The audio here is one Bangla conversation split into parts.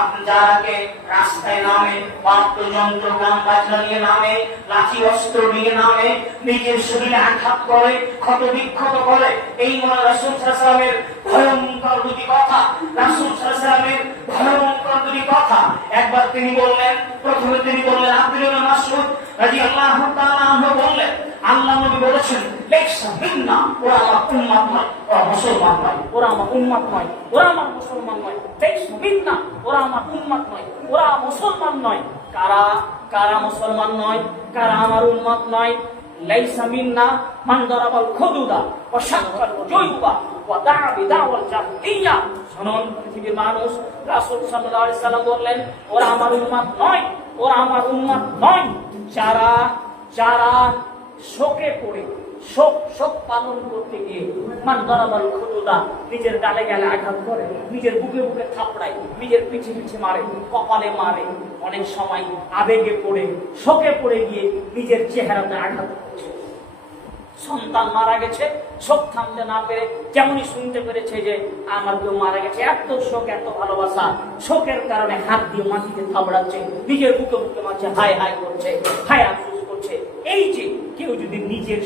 আপনি যারাকে রাস্তায় নামে, বাদ্যযন্ত্র গান বাজনা নিয়ে নামে, লাঠি, অস্ত্র নিয়ে নামে, নিজের শরীরে আঘাত করে, ক্ষত বিক্ষত করে, এই মনে রাসুল সাল্লামের ভয়ঙ্কর দুটি কথা, রাসুল সাল্লামের ভয়ঙ্কর দুটি কথা। একবার তিনি বললেন, প্রথমে তিনি বললেন, আব্দুল মাসুদ রাজি আল্লাহ বললেন, আল্লাহ নবী বলেছেন লেখা মিন্না, ওরা আমার উম্মাত নয়। মুসলমান নয়, ওরা আমার উন্মাত নয়, ওরা আমার মুসলমান নয়। দেশ মিন্না ওরা আমার উন্মাত নয়, ওরা মুসলমান নয়। কারা কারা মুসলমান নয়, কারা আমার উন্মাত নয়? নয়। যারা যারা শোকে পড়ে শোক শোক পালন করতে গিয়ে মান দরাবার নিজের আঘাত করে, নিজের বুকে বুকে থাপড়ায়, নিজের পিছে পিছে মারে, কপালে মারে, অনেক সময় আবেগে পড়ে, শোকে পড়ে গিয়ে নিজের চেহারাতে আঘাত সন্তান মারা গেছে, শোক থামতে না পেরে যেমনই শুনতে পেরেছে যে আমার কেউ মারা গেছে, এত শোক, এত ভালোবাসা, শোকের কারণে হাত দিয়ে মাটিতে থাবড়াচ্ছে নিজের বুকে বুকে মারছে, হায় হায় করছে হাই আফসোস করছে এই যে কেউ যদি নিজের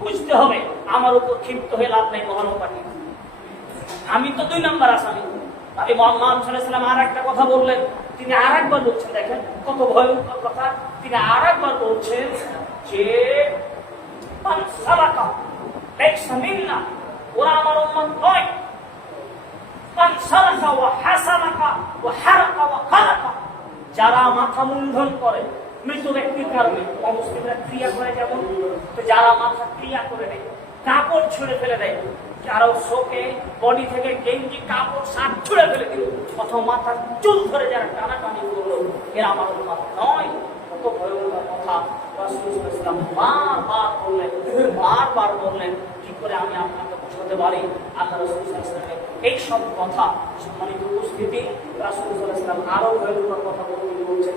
বুঝতে হবে, আমার উপর ক্ষিপ্ত হয়ে লাভ আমি তো দুই আসামি। আমি আর একটা কথা বললেন। তিনি আর একবার বলছেন, দেখেন কত ভয়ঙ্কর কথা। তিনি আর একবার বলছেন যে যারা মাথা মুন্ডন করে মৃত ব্যক্তির কারণে অমুসলিমরা ক্রিয়া করে যেমন যারা মাথা ক্রিয়া করে দেয় কাপড় ছুঁড়ে ফেলে দেয় কারও শোকে, বডি থেকে গেঞ্জি, কাপড়, শার্ট ছুঁড়ে ফেলে দিল। অথবা মাথার চুল ধরে যারা টানাটানি করল, এরা আমার উন্মাদ নয়। কত ভয়ঙ্কর কথা। ইসলাম বারবার বললেন বারবার বললেন, কি করে আমি আপনাকে বোঝাতে পারি? আল্লাহ রসুল এই সব কথা সম্মানিত উপস্থিতি রাসূলুল্লাহ ইসলাম আরও ভয়ঙ্কর কথা বলছেন।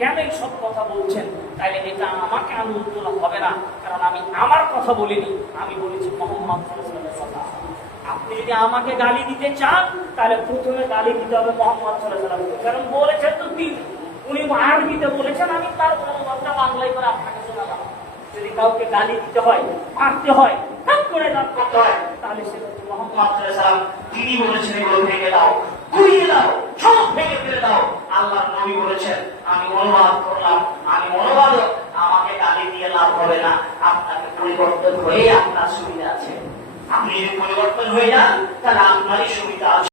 কেন সব কথা বলছেন? তাইলে এটা আমাকে তোলা হবে না, কারণ আমি আমার কথা বলিনি। আমি বলেছি মোহাম্মদ কথা আপনি যদি আমাকে গালি দিতে চান, তাহলে প্রথমে গালি দিতে হবে মোহাম্মদ সাল্লাল্লাহু কারণ বলেছেন তো তিনি। উনি আরবিতে বলেছেন, আমি তার অনুবাদটা বাংলায় করে আপনাকে শোনালাম। যদি কাউকে গালি দিতে হয়, মারতে হয় করতে হয়, তাহলে তিনি বলেছেন, এগুলো ভেঙে দাও গুড়িয়ে দাও অনুবাদ করলাম। আমি অনুবাদক আমাকে গালি দিয়ে লাভ হবে না। আপনাকে পরিবর্তন হয়ে আপনার সুবিধা আছে। আপনি যদি পরিবর্তন হয়ে যান, তাহলে আপনারই সুবিধা আছে।